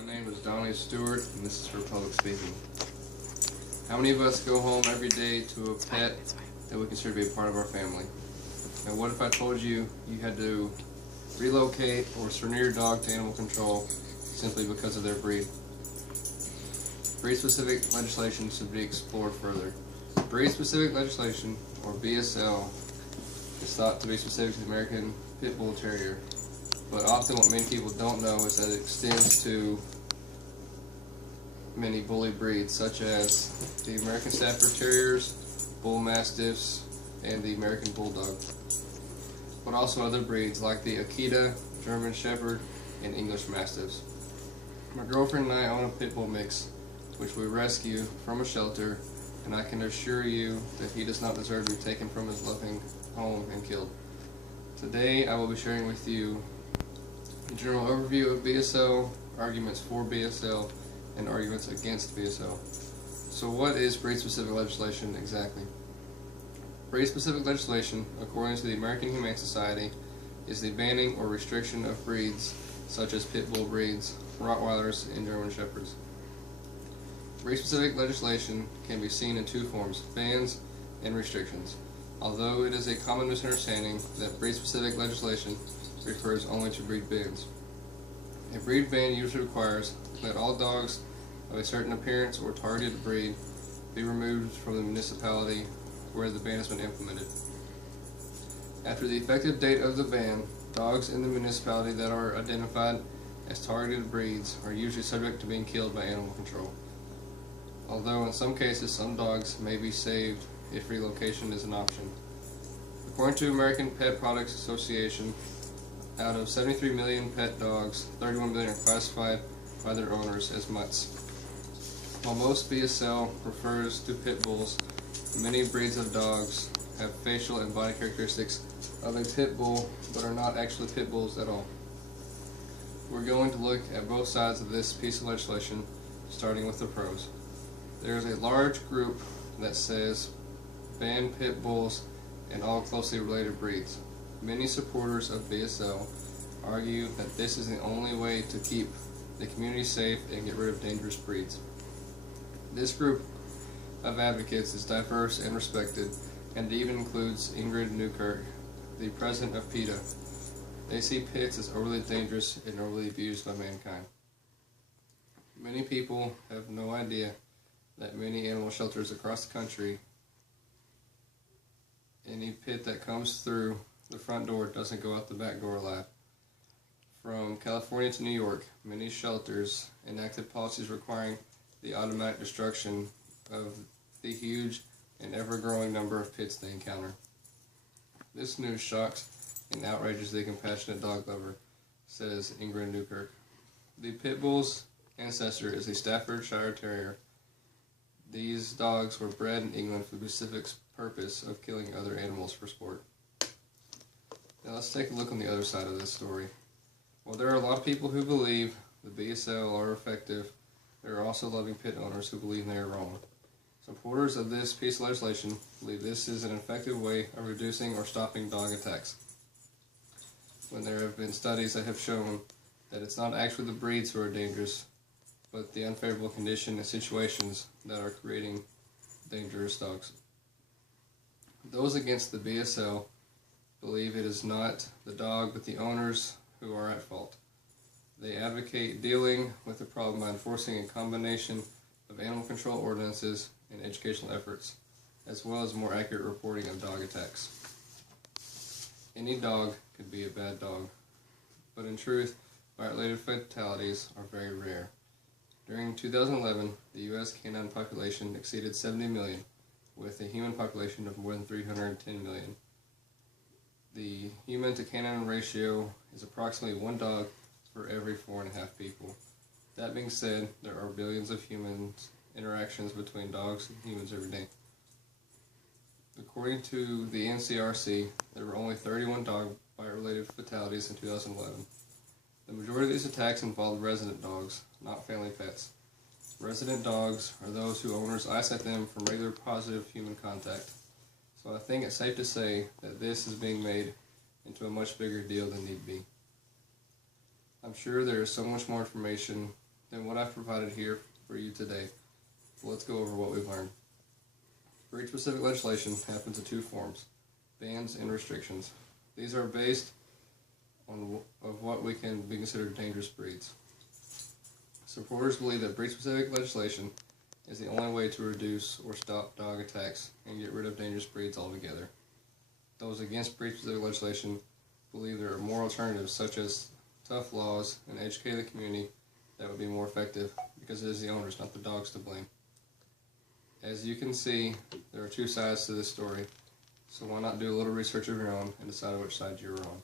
My name is Stewart, and this is for public speaking. How many of us go home every day to a pet that we consider to be a part of our family? And what if I told you you had to relocate or surrender your dog to animal control simply because of their breed? Breed-specific legislation should be explored further. Breed-specific legislation, or BSL, is thought to be specific to the American Pit Bull Terrier. But often what many people don't know is that it extends to many bully breeds, such as the American Stafford Terriers, Bull Mastiffs, and the American Bulldog. But also other breeds like the Akita, German Shepherd, and English Mastiffs. My girlfriend and I own a Pit Bull mix, which we rescue from a shelter, and I can assure you that he does not deserve to be taken from his loving home and killed. Today I will be sharing with you a general overview of BSL, arguments for BSL, and arguments against BSL. So what is breed-specific legislation exactly? Breed-specific legislation, according to the American Humane Society, is the banning or restriction of breeds such as Pit Bull breeds, Rottweilers, and German Shepherds. Breed-specific legislation can be seen in two forms, bans and restrictions, although it is a common misunderstanding that breed-specific legislation refers only to breed bans. A breed ban usually requires that all dogs of a certain appearance or targeted breed be removed from the municipality where the ban has been implemented. After the effective date of the ban, dogs in the municipality that are identified as targeted breeds are usually subject to being killed by animal control. Although in some cases some dogs may be saved if relocation is an option. According to American Pet Products Association, out of 73 million pet dogs, 31 million are classified by their owners as mutts. While most BSL refers to pit bulls, many breeds of dogs have facial and body characteristics of a pit bull but are not actually pit bulls at all. We're going to look at both sides of this piece of legislation, starting with the pros. There is a large group that says ban pit bulls and all closely related breeds. Many supporters of BSL argue that this is the only way to keep the community safe and get rid of dangerous breeds. This group of advocates is diverse and respected, and even includes Ingrid Newkirk, the president of PETA. They see pits as overly dangerous and overly abused by mankind. Many people have no idea that many animal shelters across the country, any pit that comes through the front door doesn't go out the back door alive. From California to New York, many shelters enacted policies requiring the automatic destruction of the huge and ever-growing number of pits they encounter. This news shocks and outrages the compassionate dog lover, says Ingrid Newkirk. The Pit Bull's ancestor is a Staffordshire Terrier. These dogs were bred in England for the specific purpose of killing other animals for sport. Now let's take a look on the other side of this story. While there are a lot of people who believe the BSL are effective, there are also loving pit owners who believe they are wrong. Supporters of this piece of legislation believe this is an effective way of reducing or stopping dog attacks, when there have been studies that have shown that it's not actually the breeds who are dangerous, but the unfavorable condition and situations that are creating dangerous dogs. Those against the BSL believe it is not the dog but the owners who are at fault. They advocate dealing with the problem by enforcing a combination of animal control ordinances and educational efforts, as well as more accurate reporting of dog attacks. Any dog could be a bad dog, but in truth, bite-related fatalities are very rare. During 2011, the U.S. canine population exceeded 70 million, with a human population of more than 310 million. The human to canine ratio is approximately one dog for every 4.5 people. That being said, there are billions of human interactions between dogs and humans every day. According to the NCRC, there were only 31 dog bite-related fatalities in 2011. The majority of these attacks involved resident dogs, not family pets. Resident dogs are those whose owners isolate them from regular positive human contact. So I think it's safe to say that this is being made into a much bigger deal than need be. I'm sure there is so much more information than what I've provided here for you today. Let's go over what we've learned. Breed-specific legislation happens in two forms: bans and restrictions. These are based on what we can be considered dangerous breeds. Supporters believe that breed-specific legislation is the only way to reduce or stop dog attacks and get rid of dangerous breeds altogether. Those against breed-specific legislation believe there are more alternatives, such as tough laws and educating the community, that would be more effective, because it is the owners, not the dogs, to blame. As you can see, there are two sides to this story, so why not do a little research of your own and decide which side you're on.